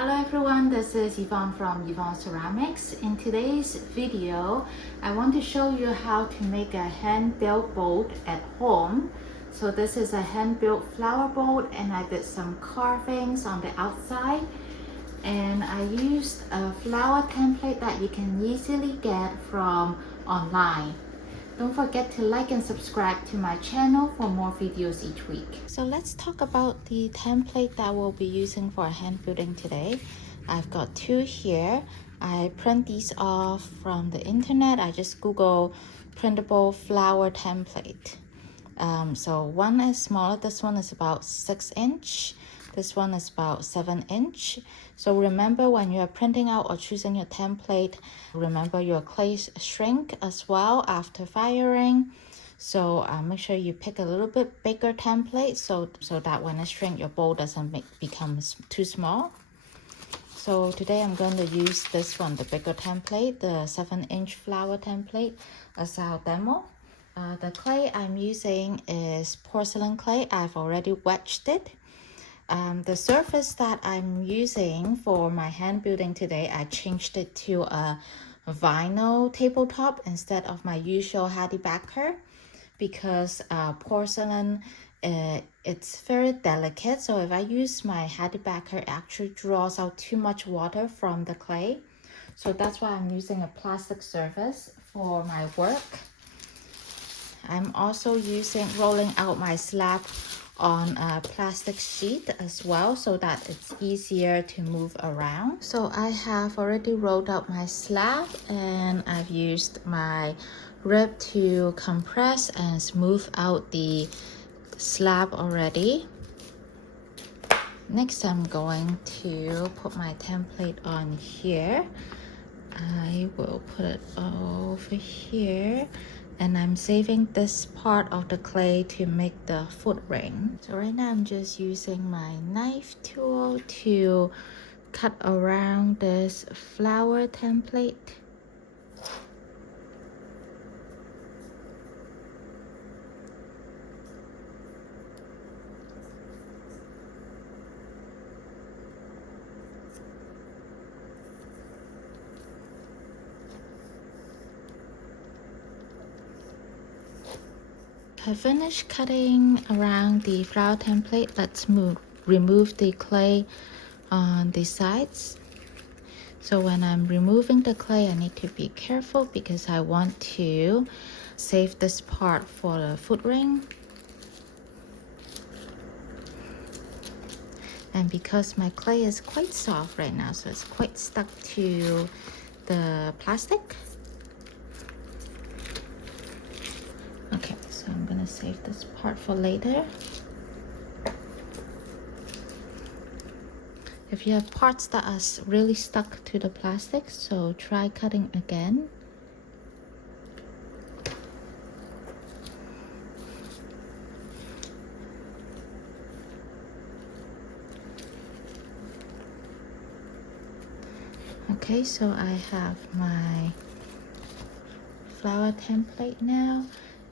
Hello everyone, this is Yvonne from Yvonne Ceramics. In today's video, I want to show you how to make a hand-built bowl at home. So this is a hand-built flower bowl and I did some carvings on the outside. And I used a flower template that you can easily get from online. Don't forget to like and subscribe to my channel for more videos each week. So let's talk about the template that we'll be using for hand building today. I've got two here. I print these off from the internet. I just Google printable flower template. So one is smaller. This one is about 6 inch. This one is about 7 inch. So remember when you are printing out or choosing your template, remember your clay shrink as well after firing. So make sure you pick a little bit bigger template so that when it shrink, your bowl doesn't become too small. So today I'm going to use this one, the bigger template, the 7-inch flower template as our demo. The clay I'm using is porcelain clay. I've already wedged it. The surface that I'm using for my hand building today, I changed it to a vinyl tabletop instead of my usual hardy backer because porcelain, it's very delicate. So if I use my hardy backer, it actually draws out too much water from the clay. So that's why I'm using a plastic surface for my work. I'm also rolling out my slab on a plastic sheet as well so that it's easier to move around. So I have already rolled out my slab and I've used my rib to compress and smooth out the slab already. Next, I'm going to put my template on here. I will put it over here. And I'm saving this part of the clay to make the foot ring. So right now I'm just using my knife tool to cut around this flower template. I finished cutting around the flower template. Let's remove the clay on the sides. So when I'm removing the clay, I need to be careful because I want to save this part for the foot ring. And because my clay is quite soft right now, so it's quite stuck to the plastic. Okay, so I'm gonna save this part for later. If you have parts that are really stuck to the plastic, so try cutting again. Okay, so I have my flower template now.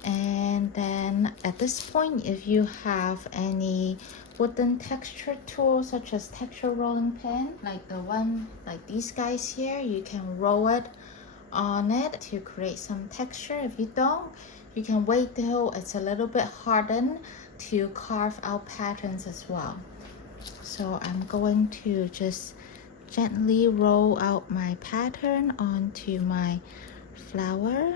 And then at this point, if you have any wooden texture tools such as texture rolling pin, like the one like these guys here, you can roll it on it to create some texture. If you don't, you can wait till it's a little bit hardened to carve out patterns as well. So I'm going to just gently roll out my pattern onto my flower.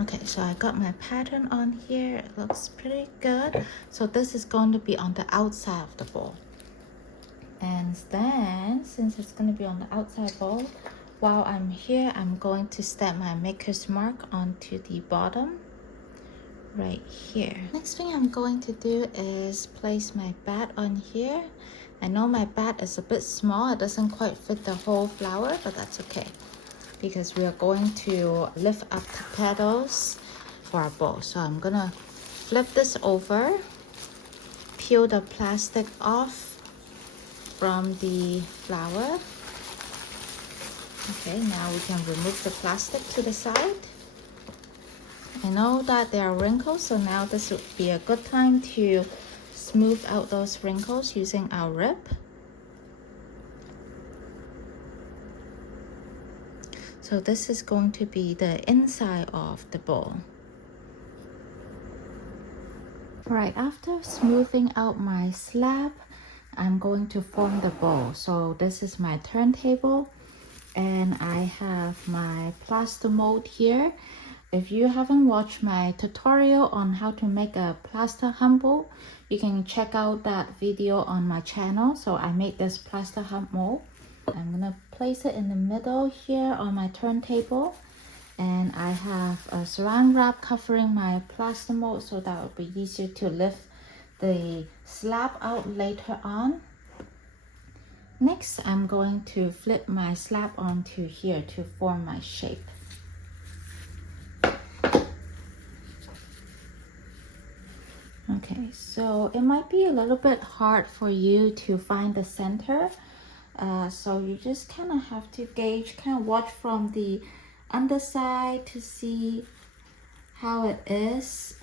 Okay, so I got my pattern on here. It looks pretty good. So this is going to be on the outside of the bowl. And then, since it's going to be on the outside bowl, while I'm here, I'm going to stamp my maker's mark onto the bottom right here. Next thing I'm going to do is place my bat on here. I know my bat is a bit small. It doesn't quite fit the whole flower, but that's okay. because we are going to lift up the petals for our bowl. So I'm gonna flip this over, peel the plastic off from the flower. Okay, now we can remove the plastic to the side. I know that there are wrinkles, so now this would be a good time to smooth out those wrinkles using our rib. So this is going to be the inside of the bowl. Right, after smoothing out my slab, I'm going to form the bowl. So this is my turntable, and I have my plaster mold here. If you haven't watched my tutorial on how to make a plaster humble, you can check out that video on my channel. So I made this plaster hump mold. I'm gonna place it in the middle here on my turntable, and I have a saran wrap covering my plaster mold, so that will be easier to lift the slab out later on. Next, I'm going to flip my slab onto here to form my shape. Okay, so it might be a little bit hard for you to find the center. So you just kind of have to gauge, kind of watch from the underside to see how it is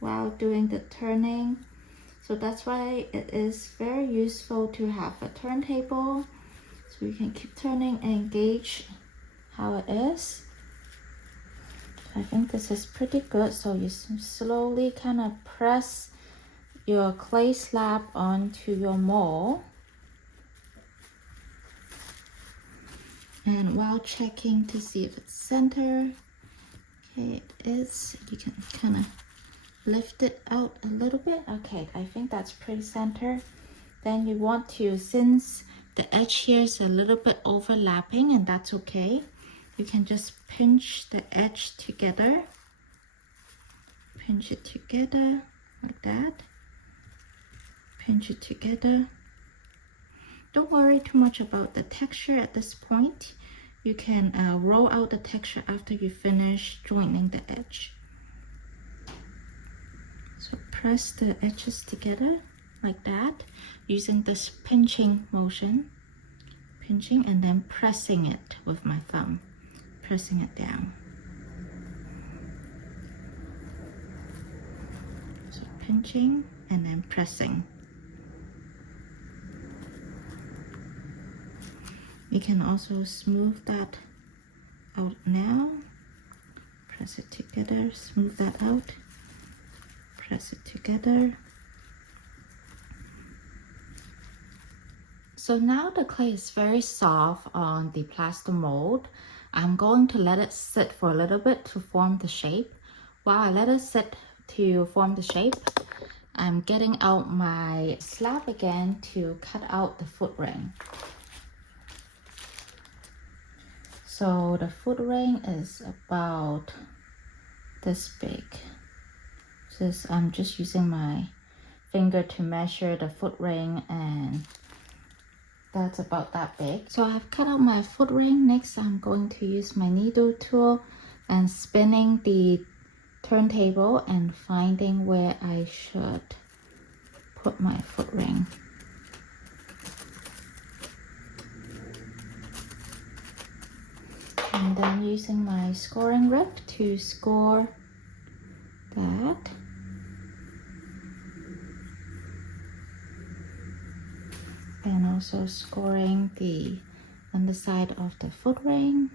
while doing the turning. So that's why it is very useful to have a turntable, so you can keep turning and gauge how it is. I think this is pretty good. So you slowly kind of press your clay slab onto your mold. And while checking to see if it's center, okay, it is. You can kind of lift it out a little bit. Okay, I think that's pretty center. Then you want to, since the edge here is a little bit overlapping, and that's okay, you can just pinch the edge together. Pinch it together like that. Pinch it together. Don't worry too much about the texture at this point. You can roll out the texture after you finish joining the edge. So press the edges together like that, using this pinching motion. Pinching and then pressing it with my thumb. Pressing it down. So pinching and then pressing. You can also smooth that out now. Press it together, smooth that out. Press it together. So now the clay is very soft on the plaster mold. I'm going to let it sit for a little bit to form the shape. While I let it sit to form the shape, I'm getting out my slab again to cut out the foot ring. So the foot ring is about this big. I'm just using my finger to measure the foot ring, and that's about that big. So I've cut out my foot ring. Next, I'm going to use my needle tool and spinning the turntable and finding where I should put my foot ring. And then using my scoring rib to score that. And also scoring the underside of the foot ring.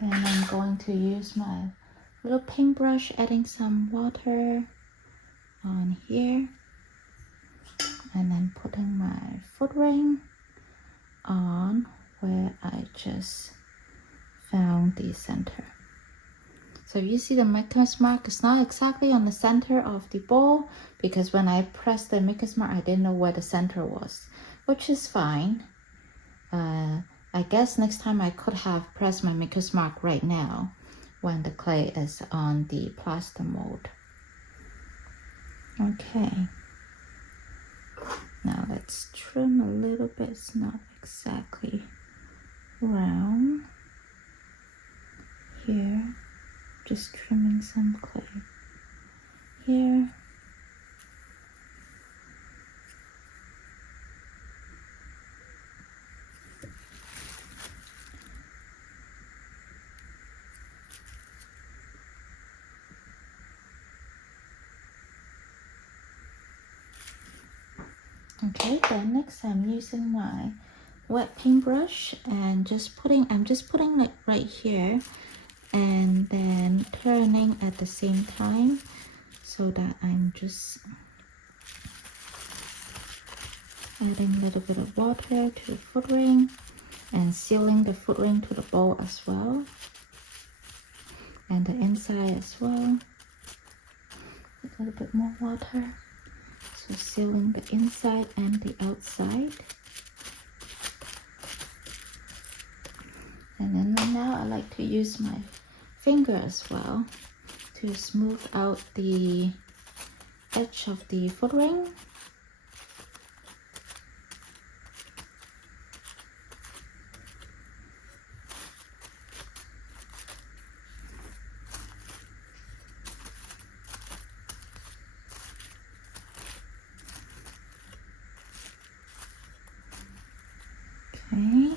Then I'm going to use my little paintbrush, adding some water on here. And then putting my foot ring on where I just found the center. So you see the maker's mark is not exactly on the center of the bowl, because when I pressed the maker's mark, I didn't know where the center was, which is fine. I guess next time I could have pressed my maker's mark right now when the clay is on the plaster mold. Okay. Now let's trim a little bit. It's not exactly round. Here, just trimming some clay. Here. Okay, then next I'm using my wet paintbrush and I'm just putting like right here and then turning at the same time so that I'm just adding a little bit of water to the foot ring and sealing the foot ring to the bowl as well, and the inside as well. A little bit more water, so sealing the inside and the outside. And then now I like to use my finger as well to smooth out the edge of the foot ring. Okay,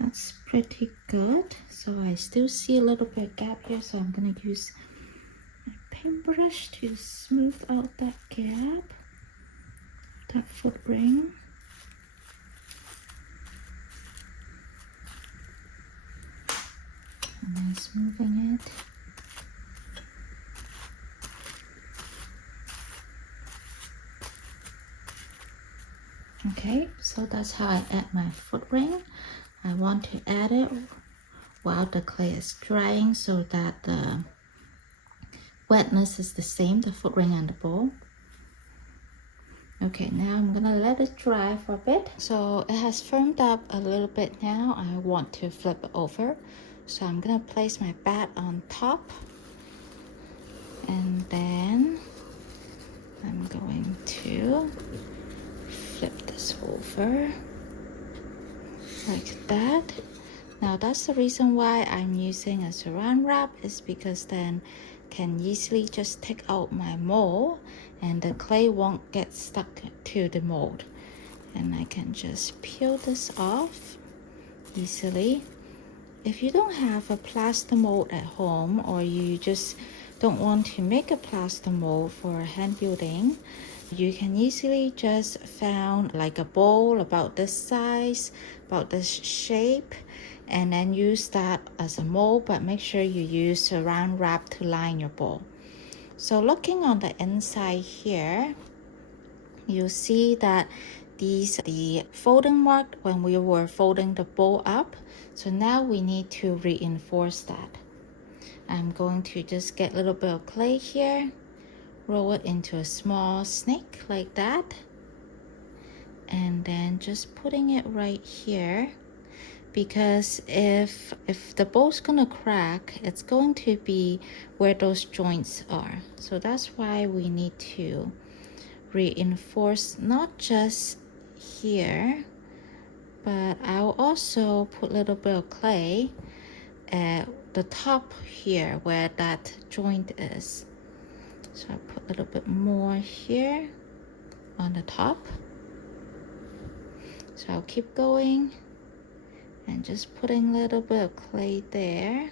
that's pretty good. So I still see a little bit of gap here, so I'm gonna use my paintbrush to smooth out that gap, that foot ring. And then smoothing it. Okay, so that's how I add my foot ring. I want to add it while the clay is drying so that the wetness is the same, the foot ring and the bowl. Okay, now I'm gonna let it dry for a bit. So it has firmed up a little bit now. I want to flip it over. So I'm gonna place my bat on top. And then I'm going to flip this over like that. Now that's the reason why I'm using a saran wrap, is because then can easily just take out my mold and the clay won't get stuck to the mold. And I can just peel this off easily. If you don't have a plaster mold at home, or you just don't want to make a plaster mold for hand building, you can easily just found like a bowl about this size, about this shape, and then use that as a mold, but make sure you use saran wrap to line your bowl. So looking on the inside here, you see that the folding mark when we were folding the bowl up. So now we need to reinforce that. I'm going to just get a little bit of clay here, roll it into a small snake like that, and then just putting it right here, because if the bowl's gonna crack, it's going to be where those joints are. So that's why we need to reinforce not just here, but I'll also put a little bit of clay at the top here where that joint is. So I put a little bit more here on the top. So I'll keep going and just putting a little bit of clay there.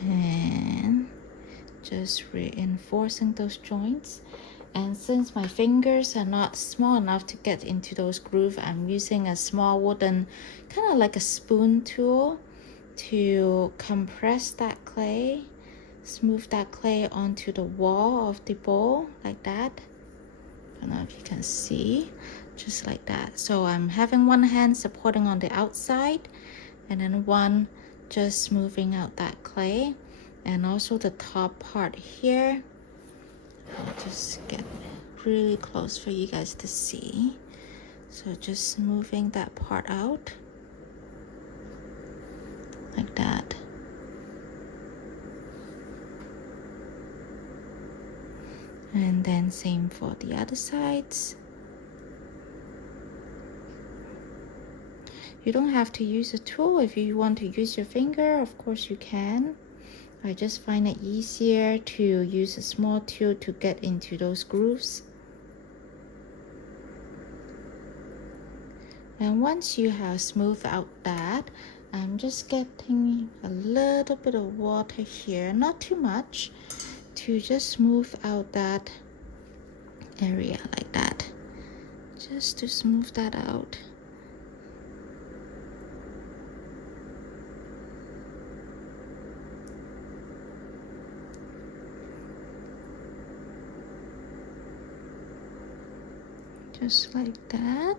And just reinforcing those joints. And since my fingers are not small enough to get into those grooves, I'm using a small wooden, kind of like a spoon tool, to compress that clay, smooth that clay onto the wall of the bowl like that. I don't know if you can see, just like that. So I'm having one hand supporting on the outside and then one just smoothing out that clay, and also the top part here. I'll just get really close for you guys to see. So just smoothing that part out like that. And then same for the other sides. You don't have to use a tool. If you want to use your finger, of course you can. I just find it easier to use a small tool to get into those grooves. And once you have smoothed out that, I'm just getting a little bit of water here, not too much, to just smooth out that area like that. Just to smooth that out. Just like that.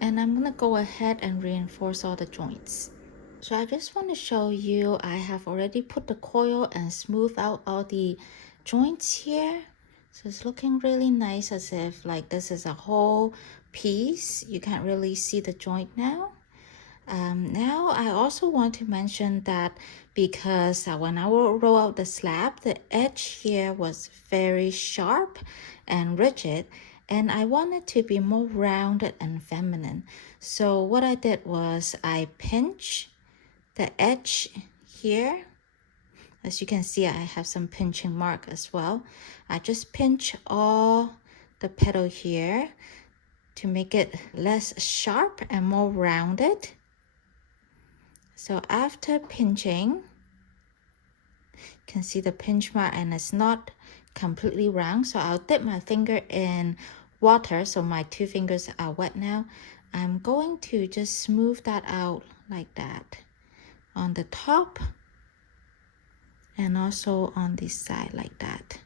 And I'm gonna go ahead and reinforce all the joints. So I just want to show you, I have already put the coil and smoothed out all the joints here. So it's looking really nice, as if like this is a whole piece. You can't really see the joint now. Now I also want to mention that because when I will roll out the slab, the edge here was very sharp and rigid, and I wanted to be more rounded and feminine. So what I did was I pinch the edge here. As you can see, I have some pinching mark as well. I just pinch all the petal here to make it less sharp and more rounded. So after pinching, you can see the pinch mark and it's not completely round. So I'll dip my finger in water, so my two fingers are wet now. I'm going to just smooth that out like that on the top and also on this side like that.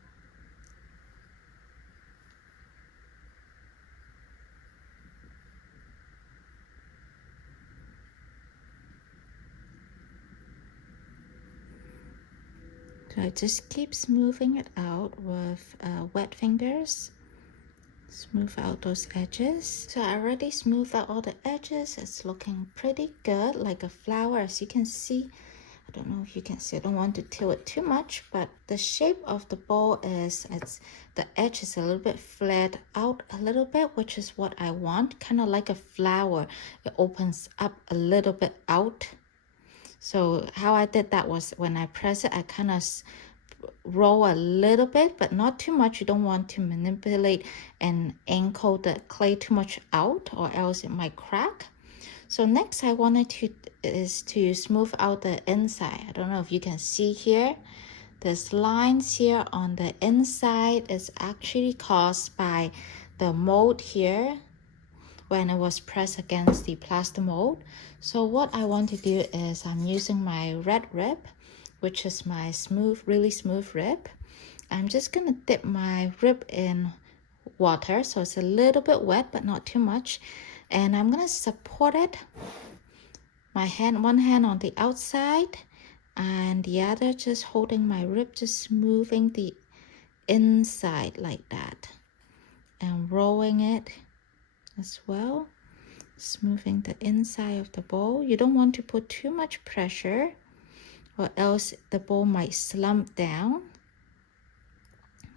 So I just keep smoothing it out with wet fingers. Smooth out those edges. So I already smoothed out all the edges. It's looking pretty good, like a flower, as you can see. I don't know if you can see, I don't want to tilt it too much, but the shape of the bowl is, the edge is a little bit flared out a little bit, which is what I want, kind of like a flower. It opens up a little bit out. So how I did that was when I press it, I kind of roll a little bit, but not too much. You don't want to manipulate and angle the clay too much out, or else it might crack. So next I wanted to smooth out the inside. I don't know if you can see here. This lines here on the inside is actually caused by the mold here when it was pressed against the plaster mold. So what I want to do is I'm using my red rib, which is my smooth, really smooth rib. I'm just gonna dip my rib in water, so it's a little bit wet, but not too much. And I'm gonna support it, my hand, one hand on the outside, and the other just holding my rib, just smoothing the inside like that, and rolling it as well, smoothing the inside of the bowl. You don't want to put too much pressure, or else the bowl might slump down.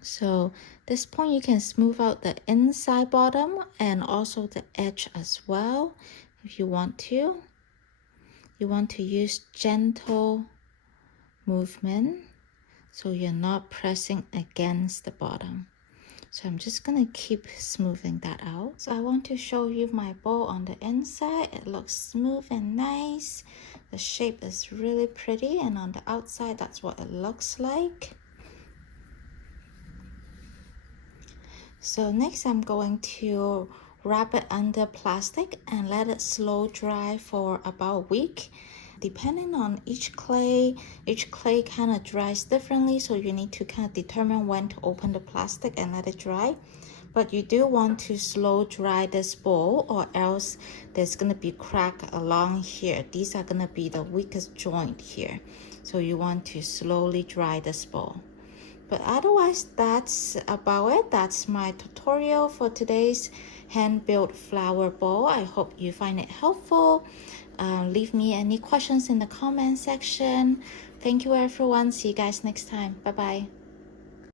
So this point you can smooth out the inside bottom and also the edge as well if you want to. You want to use gentle movement so you're not pressing against the bottom. So I'm just gonna keep smoothing that out. So I want to show you my bowl on the inside. It looks smooth and nice. The shape is really pretty, and on the outside that's what it looks like. So next I'm going to wrap it under plastic and let it slow dry for about a week. Depending on each clay kind of dries differently, so you need to kind of determine when to open the plastic and let it dry. But you do want to slow dry this bowl, or else there's going to be crack along here. These are going to be the weakest joint here, so you want to slowly dry this bowl. But otherwise, that's about it. That's my tutorial for today's hand-built flower bowl. I hope you find it helpful. Leave me any questions in the comment section. Thank you everyone. See you guys next time. Bye bye.